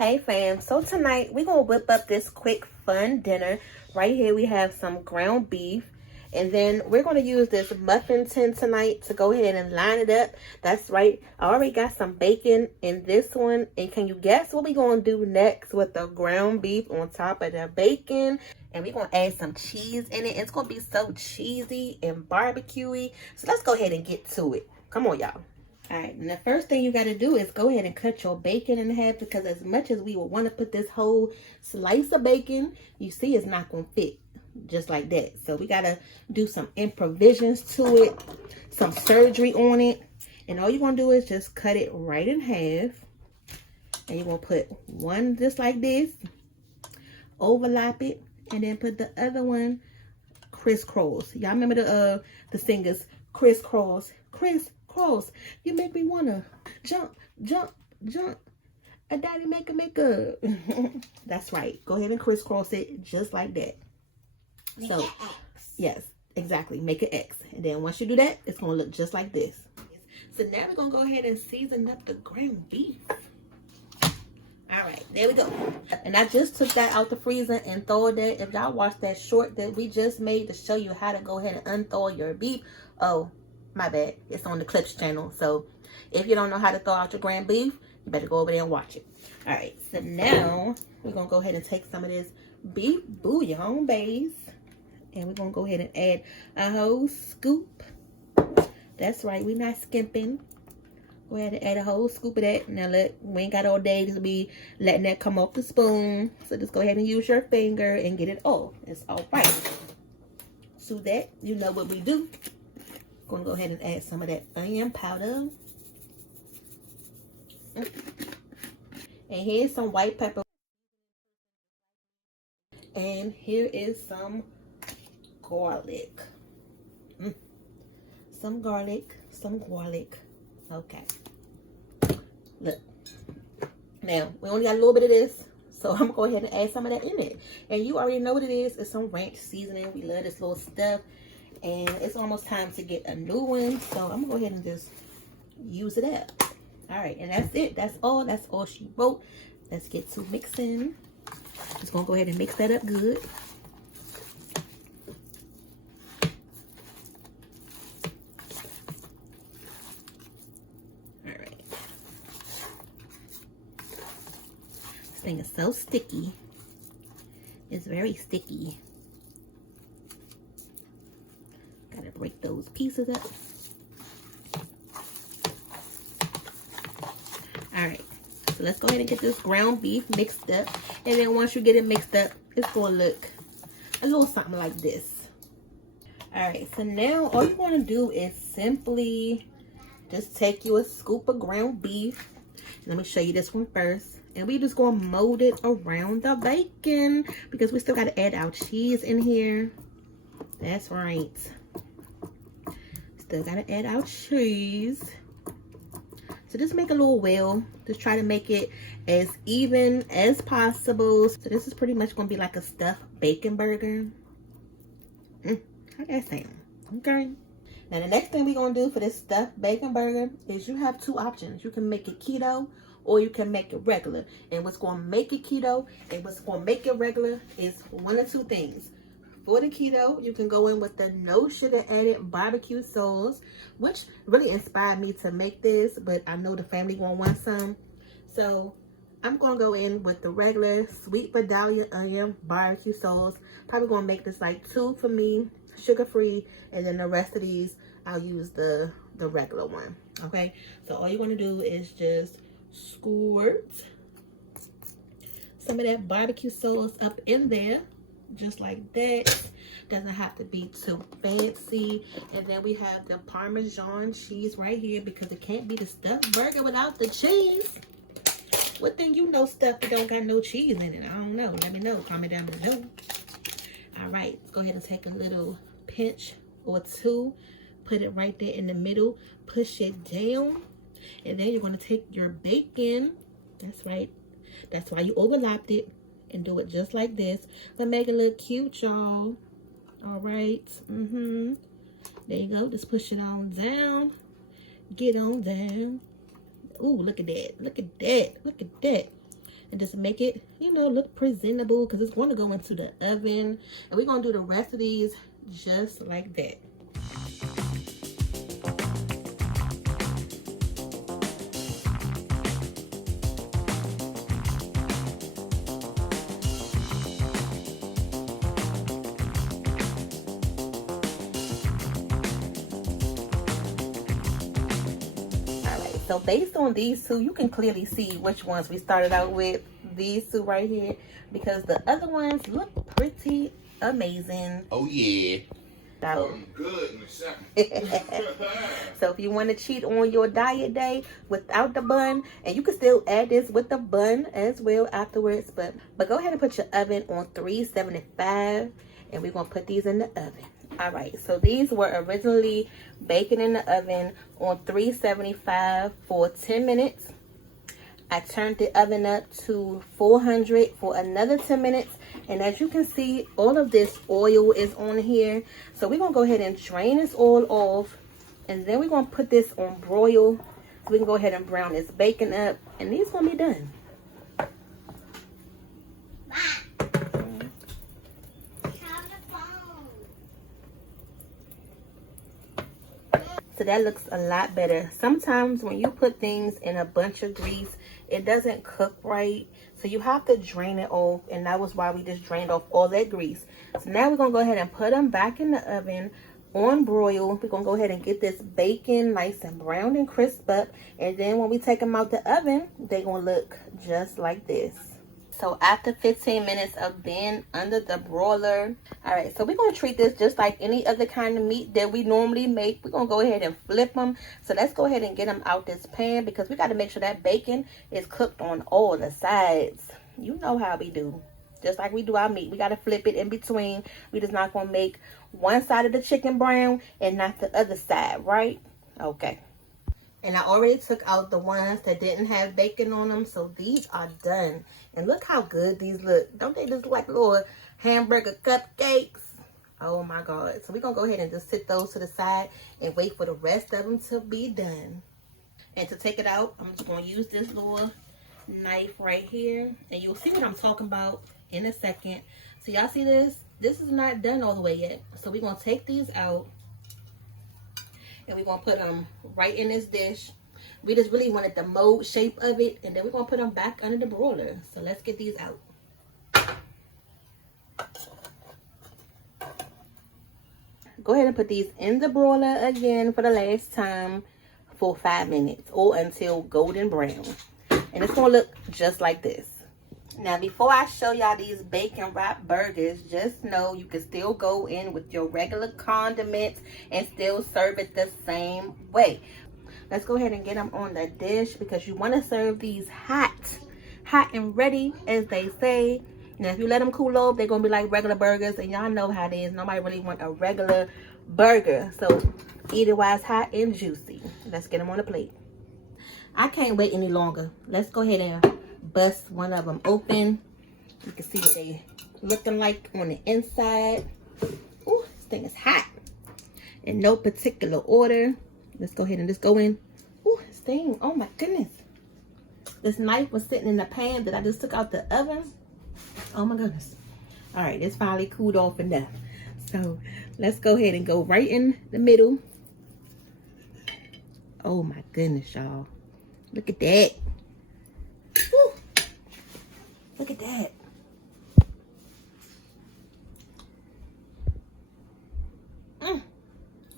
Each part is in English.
Hey fam, so tonight we're gonna whip up this quick fun dinner. Right here we have some ground beef, and then we're gonna use this muffin tin tonight to go ahead and line it up. That's right, I already got some bacon in this one. And can you guess what we're gonna do next with the ground beef on top of the bacon? And we're gonna add some cheese in it. It's gonna be so cheesy and barbecuey. So let's go ahead and get to it. Come on, y'all. All right, and the first thing you got to do is go ahead and cut your bacon in half, because as much as we would want to put this whole slice of bacon, you see it's not going to fit just like that. So we got to do some improvisions to it, some surgery on it. And all you're going to do is just cut it right in half. And you're going to put one just like this, overlap it, and then put the other one crisscross. Y'all remember the singers, crisscross, crisscross. You make me wanna jump, jump, jump. A daddy make a. That's right. Go ahead and crisscross it just like that. Make so, an X. Yes, exactly. Make an X. And then once you do that, it's gonna look just like this. So now we're gonna go ahead and season up the ground beef. All right, there we go. And I just took that out the freezer and thawed it. If y'all watched that short that we just made to show you how to go ahead and unthaw your beef, oh, my bad, it's on the Clips channel. So if you don't know how to thaw out your ground beef, you better go over there and watch it. All right, so now we're gonna go ahead and take some of this beef bouillon base, and we're gonna go ahead and add a whole scoop. That's right, we're not skimping. Go ahead and add a whole scoop of that. Now we ain't got all day to be letting that come off the spoon, so just go ahead and use your finger and get it off. It's all right. So that you know what we do. Gonna go ahead and add some of that onion powder. And here's some white pepper. And here is some garlic. Some garlic. Okay. Look. Now, we only got a little bit of this, so I'm gonna go ahead and add some of that in it. And you already know what it is. It's some ranch seasoning. We love this little stuff. And it's almost time to get a new one, so I'm gonna go ahead and just use it up. All right, and that's it. That's all she wrote. Let's get to mixing. Just gonna go ahead and mix that up good. All right. This thing is so sticky. It's very sticky. Gotta break those pieces up. All right, so let's go ahead and get this ground beef mixed up. And then once you get it mixed up, it's gonna look a little something like this. All right, so now all you wanna do is simply just take you a scoop of ground beef. Let me show you this one first. And we just gonna mold it around the bacon, because we still gotta add our cheese in here. That's right. Still gotta add our cheese. So just make a little wheel. Just try to make it as even as possible. So this is pretty much gonna be like a stuffed bacon burger. How that sound? Okay. Now the next thing we're gonna do for this stuffed bacon burger is you have two options. You can make it keto or you can make it regular. And what's gonna make it keto and what's gonna make it regular is one of two things. For the keto, you can go in with the no sugar added barbecue sauce, which really inspired me to make this, but I know the family won't want some. So I'm gonna go in with the regular sweet Vidalia onion barbecue sauce. Probably gonna make this like 2 for me, sugar free, and then the rest of these I'll use the regular one. Okay, so all you want to do is just squirt some of that barbecue sauce up in there. Just like that. Doesn't have to be too fancy. And then we have the Parmesan cheese right here, because it can't be the stuffed burger without the cheese. What thing you know stuff that don't got no cheese in it? I don't know. Let me know. Comment down below. All right, let's go ahead and take a little pinch or two. Put it right there in the middle. Push it down. And then you're going to take your bacon. That's right. That's why you overlapped it. And do it just like this, but make it look cute, y'all. All right. There you go. Just push it on down. Get on down. Ooh, look at that. Look at that. Look at that. and just make it, you know, look presentable, because it's going to go into the oven. And we're going to do the rest of these just like that. So based on these two, you can clearly see which ones we started out with. These two right here, because the other ones look pretty amazing. Oh yeah. So, good in a second. So if you want to cheat on your diet day without the bun, and you can still add this with the bun as well afterwards, but go ahead and put your oven on 375, and we're gonna put these in the oven. All right, so these were originally baking in the oven on 375 for 10 minutes. I turned the oven up to 400 for another 10 minutes. And as you can see, all of this oil is on here. So we're going to go ahead and drain this oil off. And then we're going to put this on broil. So we can go ahead and brown this bacon up. And these going to be done. So that looks a lot better. Sometimes when you put things in a bunch of grease, it doesn't cook right. So you have to drain it off. And that was why we just drained off all that grease. So now we're going to go ahead and put them back in the oven on broil. We're going to go ahead and get this bacon nice and brown and crisp up. And then when we take them out the oven, they're going to look just like this. So after 15 minutes of being under the broiler, all right, so we're going to treat this just like any other kind of meat that we normally make. We're going to go ahead and flip them. So let's go ahead and get them out this pan, because we got to make sure that bacon is cooked on all the sides. You know how we do. Just like we do our meat, we got to flip it in between. We just not going to make one side of the chicken brown and not the other side, right? Okay. And I already took out the ones that didn't have bacon on them. So these are done. And look how good these look. Don't they just look like little hamburger cupcakes? Oh my God. So we're going to go ahead and just sit those to the side and wait for the rest of them to be done. And to take it out, I'm just going to use this little knife right here. And you'll see what I'm talking about in a second. So y'all see this? This is not done all the way yet. So we're going to take these out. And we're going to put them right in this dish. We just really wanted the mold shape of it. And then we're going to put them back under the broiler. So let's get these out. Go ahead and put these in the broiler again for the last time for 5 minutes or until golden brown. And it's going to look just like this. Now, before I show y'all these bacon wrap burgers, just know you can still go in with your regular condiments and still serve it the same way. Let's go ahead and get them on the dish, because you want to serve these hot and ready, as they say. Now, if you let them cool off, they're going to be like regular burgers, and y'all know how it is. Nobody really want a regular burger. So, eat it while it's hot and juicy. Let's get them on the plate. I can't wait any longer. Let's go ahead and bust one of them open. You can see what they looking like on the inside. Ooh, this thing is hot. In no particular order. Let's go ahead and just go in. Ooh, this thing, oh my goodness. This knife was sitting in the pan that I just took out the oven. Oh my goodness. All right, it's finally cooled off enough. So let's go ahead and go right in the middle. Oh my goodness, y'all. Look at that. Woo. Look at that.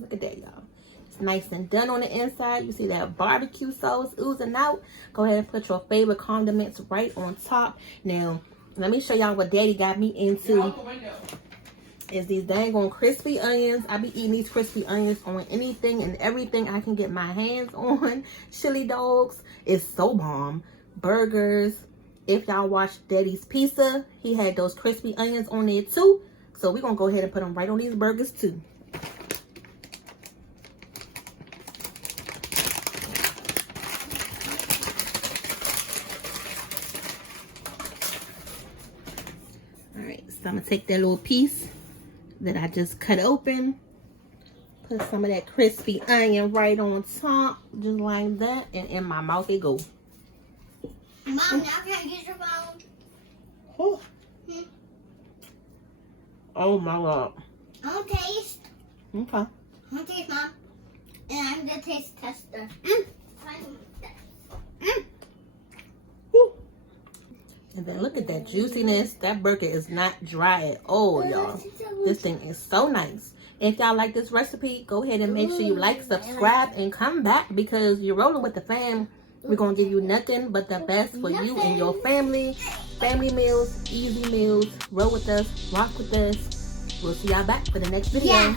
Look at that, y'all. It's nice and done on the inside. You see that barbecue sauce oozing out. Go ahead and put your favorite condiments right on top. Now, let me show y'all what Daddy got me into. Is these dang on crispy onions. I be eating these crispy onions on anything and everything I can get my hands on. Chili dogs is so bomb. Burgers. If y'all watched Daddy's Pizza, he had those crispy onions on there too. So we're going to go ahead and put them right on these burgers too. Alright, so I'm going to take that little piece that I just cut open. Put some of that crispy onion right on top. Just like that. And in my mouth it goes. Mom, now can I use your phone? Oh. Oh my God. I want to taste. Okay. I want to taste, Mom. And I'm the taste tester. Woo. And then look at that juiciness. That burger is not dry at all, y'all. This thing is so nice. If y'all like this recipe, go ahead and make sure you like, subscribe, and come back because you're rolling with the fam. We're going to give you nothing but the best for you and your family. Family meals, easy meals. Roll with us, rock with us. We'll see y'all back for the next video. Yeah.